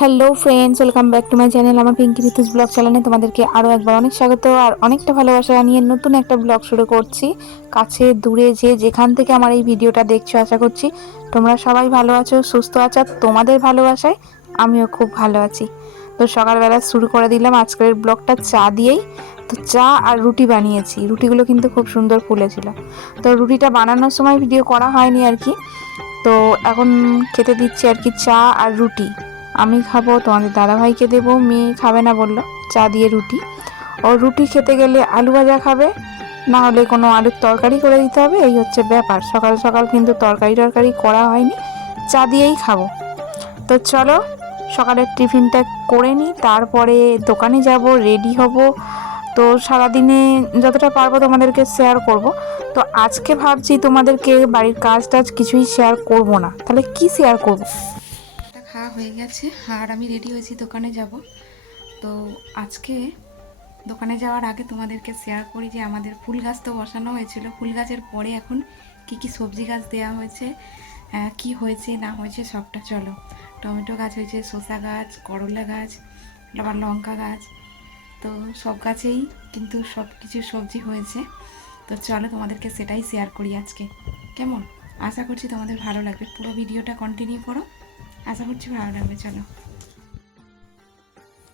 Hello friends welcome back to my channel আমার Pinky ঋতুস blog চ্যানেলে তোমাদেরকে আরও একবার অনেক স্বাগত আর অনেকটা ভালোবাসা জানিয়ে নতুন একটা ব্লগ শুরু করছি। কাছে, দূরে যে যেখান থেকে আমার এই ভিডিওটা দেখছ, আশা করছি তোমরা সবাই ভালো আছো, সুস্থ আছো তোমাদের ভালোবাসায় আমিও খুব ভালো আছি। তো সকালবেলা শুরু করে দিলাম আজকের ব্লগটা চা দিয়েই। তো চা আর রুটি বানিয়েছি। রুটিগুলো কিন্তু খুব সুন্দর ফুলেছিল। তো রুটিটা বানানোর সময় ভিডিও করা হয়নি আর কি। তো এখন খেতে দিচ্ছি আর কি চা আর রুটি। আমি খাব, তোমাদের দাদাভাইকে দেবো। মেয়ে খাবে না বলল, চা দিয়ে রুটি। ও রুটি খেতে গেলে আলু ভাজা খাবে, না হলে কোনো আলুর তরকারি করে দিতে হবে। এই হচ্ছে ব্যাপার। সকাল সকাল কিন্তু তরকারি টরকারি করা হয়নি, চা দিয়েই খাব। তো চলো, সকালের টিফিনটা করে নিই, তারপরে দোকানে যাব রেডি হব। তো সারাদিনে যতটা পারব তোমাদেরকে শেয়ার করব। তো আজকে ভাবছি তোমাদেরকে বাড়ির কাজ টাজ কিছুই শেয়ার করব না। তাহলে কি শেয়ার করব? হয়ে গেছে আর আমি রেডি হয়েছি দোকানে যাব। তো আজকে দোকানে যাওয়ার আগে তোমাদেরকে শেয়ার করি যে আমাদের ফুল গাছ তো বসানো হয়েছিল। ফুল গাছের পরে এখন কি কি সবজি গাছ দেওয়া হয়েছে কি হয়েছে, না হয়েছে সবটা চলো। টমেটো গাছ হয়েছে, শসা গাছ, করলা গাছ, আবার লঙ্কা গাছ। তো সব গাছেই কিন্তু সব কিছু সবজি হয়েছে। তো চলো তোমাদেরকে সেটাই শেয়ার করি আজকে। কেমন? আশা করছি তোমাদের ভালো লাগবে। পুরো ভিডিওটা কন্টিনিউ করো। আশা করছি ভালো লাগবে, চলো।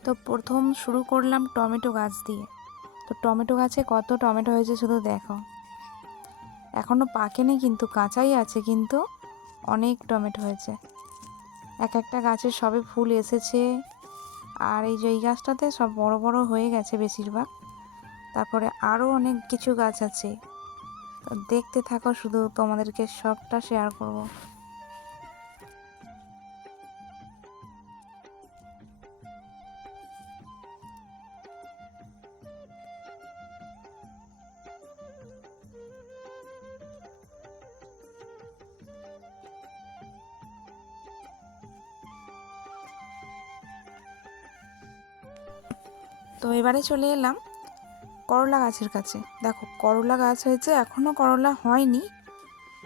তো প্রথম শুরু করলাম টমেটো গাছ দিয়ে। তো টমেটো গাছে কত টমেটো হয়েছে শুধু দেখো। এখনও পাকেনি কিন্তু কাঁচাই আছে, কিন্তু অনেক টমেটো হয়েছে। এক একটা গাছের সবে ফুল এসেছে। আর এই যে এই গাছটাতে সব বড় বড় হয়ে গেছে বেশিরভাগ। তারপরে আরও অনেক কিছু গাছ আছে। দেখতে থাকো, শুধু তোমাদেরকে সবটা শেয়ার করব। তো এবারে চলে এলাম করলা গাছের কাছে। দেখো, করলা গাছ হয়েছে এখনও করলা হয়নি।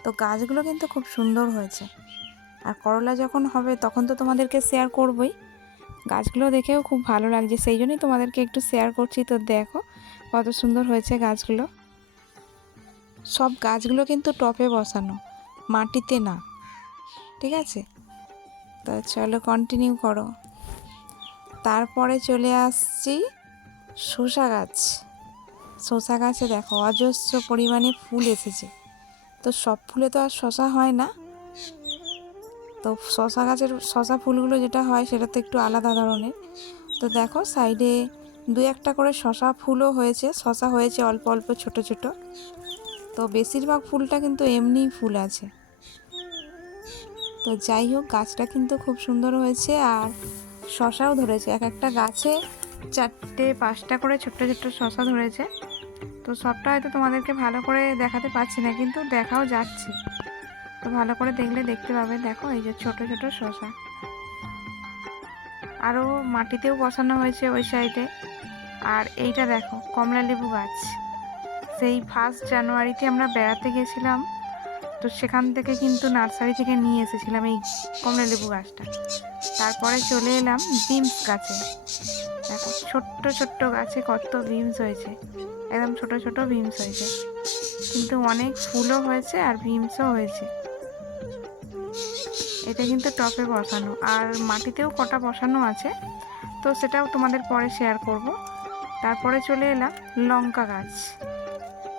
তো গাছগুলো কিন্তু খুব সুন্দর হয়েছে। আর করলা যখন হবে, তখন তো তোমাদেরকে শেয়ার করবই। গাছগুলো দেখেও খুব ভালো লাগছে, সেই জন্যই তোমাদেরকে একটু শেয়ার করছি। তো দেখো, কত সুন্দর হয়েছে গাছগুলো। সব গাছগুলো কিন্তু টপে বসানো, মাটিতে না। ঠিক আছে? তো চলো কন্টিনিউ করো। তারপরে চলে আসছি শসা গাছ। শসা গাছে দেখো অজস্র পরিমাণে ফুল এসেছে। তো সব ফুলে তো আর শশা হয় না। তো শশা গাছের শশা ফুলগুলো যেটা হয় সেটা তো একটু আলাদা ধরনের। তো দেখো সাইডে দু একটা করে শশা ফুলও হয়েছে শশা হয়েছে অল্প অল্প, ছোট ছোট। তো বেশিরভাগ ফুলটা কিন্তু এমনিই ফুল আছে। তো যাই হোক, গাছটা কিন্তু খুব সুন্দর হয়েছে আর শশাও ধরেছে। এক একটা গাছে চারটে, পাঁচটা করে ছোট্ট ছোট্ট শশা ধরেছে। তো সবটা হয়তো তোমাদেরকে ভালো করে দেখাতে পারছি না, কিন্তু দেখাও যাচ্ছে। তো ভালো করে দেখলে দেখতে পাবে। দেখো, এই যে ছোট ছোট শশা। আরও মাটিতেও বসানো হয়েছে ওই সাইডে। আর এইটা দেখো, কমলা লেবু গাছ। সেই ফার্স্ট জানুয়ারিতে আমরা বেড়াতে গেছিলাম। তো সেখান থেকে কিন্তু নার্সারি থেকে নিয়ে এসেছিলাম এই কমলা লেবু গাছটা। তারপরে চলে এলাম বিমস গাছে। দেখো ছোট্ট ছোট্ট গাছে কত বিমস হয়েছে। একদম ছোট ছোট বিমস হয়েছে। কিন্তু অনেক ফুলও হয়েছে আর বিমসও হয়েছে। এটা কিন্তু টপে বসানো। আর মাটিতেও কটা বসানো আছে। তো সেটাও তোমাদের পরে শেয়ার করব। তারপরে চলে এলাম লঙ্কা গাছ।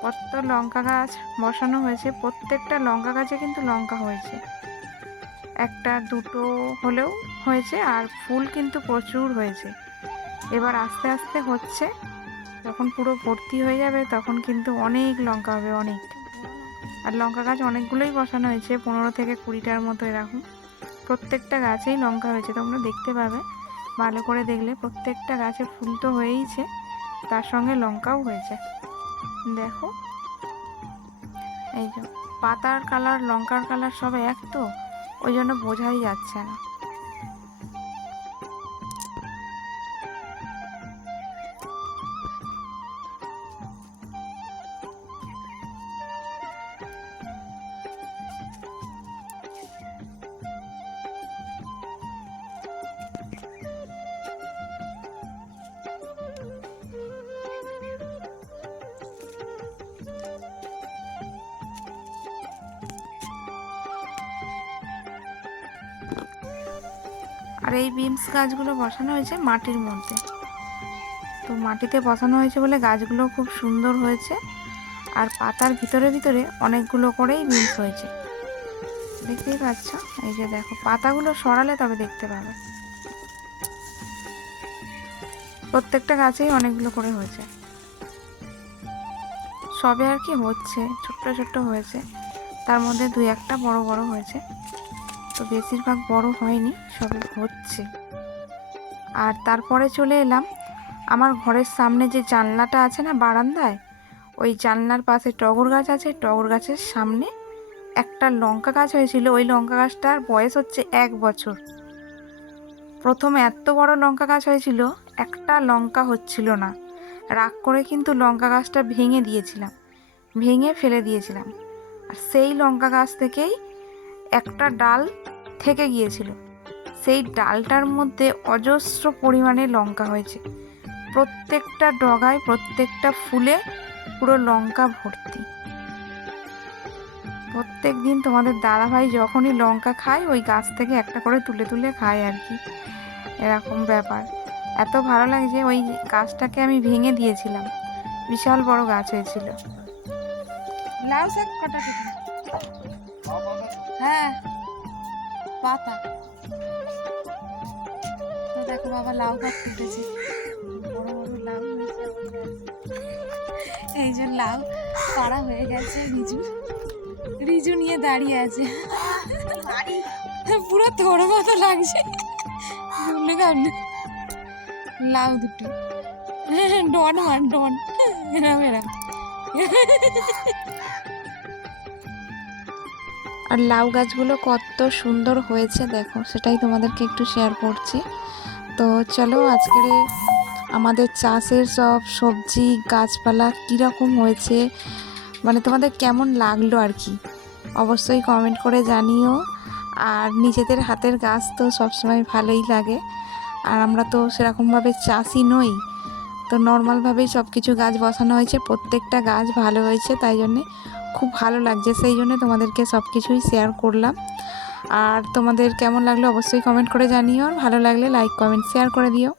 কত লঙ্কা গাছ বসানো হয়েছে। প্রত্যেকটা লঙ্কা গাছে কিন্তু লঙ্কা হয়েছে। একটা, দুটো হলেও হয়েছে। আর ফুল কিন্তু প্রচুর হয়েছে। এবার আস্তে আস্তে হচ্ছে। যখন পুরো ভর্তি হয়ে যাবে, তখন কিন্তু অনেক লঙ্কা হবে, অনেক। আর লঙ্কা গাছ অনেকগুলোই বসানো হয়েছে, পনেরো থেকে কুড়িটার মতো এরকম। প্রত্যেকটা গাছেই লঙ্কা হয়েছে, তোমরা দেখতে পাবে। ভালো করে দেখলে, প্রত্যেকটা গাছে ফুল তো হয়েইছে, তার সঙ্গে লঙ্কাও হয়েছে। দেখো। এই যে, পাতার কালার, লঙ্কার কালার সব এক তো, ওই জন্য বোঝাই যাচ্ছে না। আর এই বিমস গাছগুলো বসানো হয়েছে মাটির মধ্যে। তো মাটিতে বসানো হয়েছে বলে গাছগুলো খুব সুন্দর হয়েছে আর পাতার ভিতরে ভিতরে অনেকগুলো করেই বিমস হয়েছে। দেখতেই পাচ্ছ? এই যে দেখো, পাতাগুলো সরালে তবে দেখতে পাবে। প্রত্যেকটা গাছেই অনেকগুলো করে হয়েছে। সবে আর কি হচ্ছে, ছোট্ট ছোট্ট হয়েছে। তার মধ্যে দুই একটা বড় বড় হয়েছে। তো বেশিরভাগ বড় হয়নি সবে হচ্ছে। আর তারপরে চলে এলাম, আমার ঘরের সামনে যে জানলাটা আছে না বারান্দায়, ওই জানলার পাশে টগর গাছ আছে, টগর গাছের সামনে একটা লঙ্কা গাছ হয়েছিল। ওই লঙ্কা গাছটার বয়স হচ্ছে এক বছর। প্রথম এত বড় লঙ্কা গাছ হয়েছিল, একটা লঙ্কা হচ্ছিল না। রাগ করে কিন্তু লঙ্কা গাছটা ভেঙে দিয়েছিলাম, ভেঙে ফেলে দিয়েছিলাম। আর সেই লঙ্কা গাছ থেকেই একটা ডাল থেকে গিয়েছিল। সেই ডালটার মধ্যে অজস্র পরিমাণে লঙ্কা হয়েছে। প্রত্যেকটা ডগায় প্রত্যেকটা ফুলে পুরো লঙ্কা ভর্তি। প্রত্যেক দিন তোমাদের দাদাভাই যখনই লঙ্কা খায় ওই গাছ থেকে একটা করে তুলে তুলে খায় আর কি। এরকম ব্যাপার। এত ভালো লাগছে ওই গাছটাকে আমি ভেঙে দিয়েছিলাম। বিশাল বড় গাছ হয়েছিল। লাউ শাক কটা হ্যাঁ। পাতা। দেখো বাবা লাউ গাছ গাছে। এই যে লাউ পাড়া হয়ে গেছে, রিজু। রিজু নিয়ে দাঁড়িয়ে আছে। পুরো তোর মতো লাগছে। লাউ দুটো। ডন মান ডন। এরম এরম আর লাউ গাছগুলো কত সুন্দর হয়েছে, দেখো, সেটাই তোমাদেরকে একটু শেয়ার করছি। তো চলো, আজকের আমাদের চাষের সব সবজি, গাছপালা কীরকম হয়েছে মানে তোমাদের কেমন লাগল আর কি? অবশ্যই কমেন্ট করে জানিও। আর নিজেদের হাতের গাছ তো সবসময় ভালোই লাগে। আর আমরা তো সেরকমভাবে চাষি নই। তো নর্মালভাবেই সব কিছু গাছ বসানো হয়েছে, প্রত্যেকটা গাছ ভালো হয়েছে, তাই জন্যে খুব ভালো লাগছে, সেই জন্য তোমাদেরকে সব কিছুই শেয়ার করলাম। আর তোমাদের কেমন লাগল অবশ্যই কমেন্ট করে জানিও ভালো লাগলে লাইক কমেন্ট শেয়ার করে দিও।